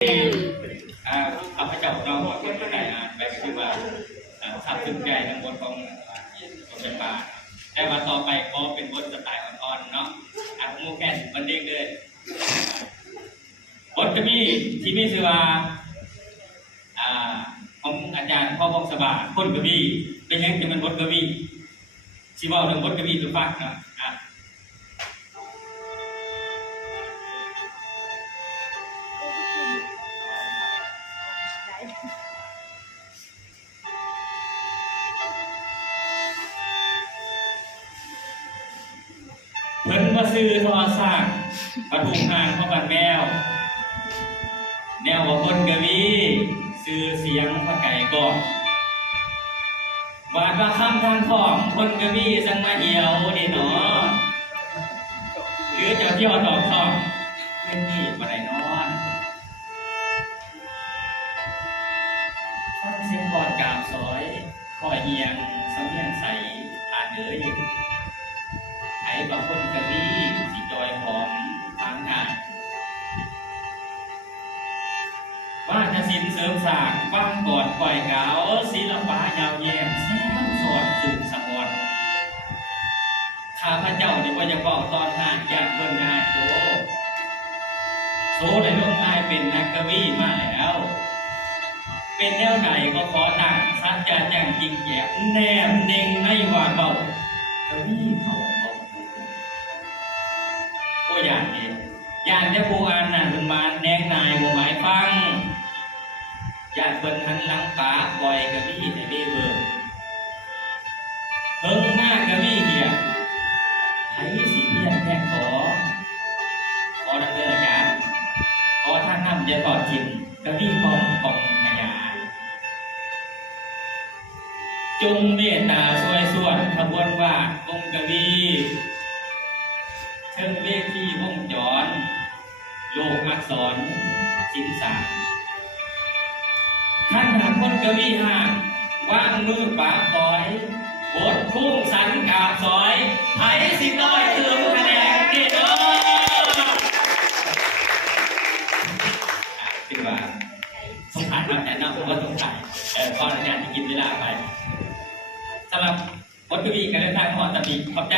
ข้าพเจ้าน้องคนที่ได้อ่านแบบที่ว่าสับซึ้งใจทั้งบทของเป็นบาแต่ว่าต่อไปขอเป็นบทสไตล์อ่อนๆเนาะมูแกนมันเด้งเลยบทจะมีที่มีชื่อว่าของอาจารย์พ่อพงศบาคนกวีเป็นยังจะเป็นบทกวีชีว่าเรื่องบทกวีตัวฟังเนาะเพิ่นมาซื้อทอสร้างปทุมห่างพ่อบันแมวแนวว่าคนกวีซื้อเสียงพระไก่กองบาดว่าคำทางท้องคนกวีสังมาเหี่ยวดีหนอหรือเจ้าเที่ยวตอกท้องเพื่อนที่บ่ได้นอนฟังเสียงกอดกาบสอยคอยเอียงสำเนียงใสผ่านเลยไอ้บางคนกวีสิจอยหอมทางง่ายว่าจะสินเสริมสร้างฟังกอดปล่อยเกาศิลปะยาวแย้มสีมันสดสื่อสมวนข้าพเจ้าเนี่ยว่าจะบอกตอนห่างจากเพื่อนง่ายโซในเรื่องง่ายเป็นนักกวีมาแล้วเป็นแนวไหนก็ขอตั้งสัจจะแจ้งจริงแย้มแนมเน่งในว่าเบากวีเขาตัวอย่างนี้อย่างจะผู้อ่านน่ะเป็นมาแนงนายบ่หมายฟังญาติเพิ่นหันหลังป่าปล่อยกะบี่ให้ได้เบิ่งเพิ่งหน้ากะบี่เหี้ยไผสิเพียงแค่ขอดำเนินอาจารย์ขอท่านนำอย่าทอดทิ้งกะบี่ของขยายจงเมตตาช่วยส่วนขบวนว่าองค์กะบี่เชิงเวทีวงจรโลกอักษรศิลป์ศาสตร์ท่านหากคนกวีห่างว่างมือปากปอยบทคุ้งสันกาบซอยไทยสิต้อยถึงคะแนนที่เด้อคิดว่าสงสารแต่น่าผมว่าสงสารพออาจารย์จะกินเวลาไปสำหรับบทกวีกันเรื่องทางหอตะบีขอบใจ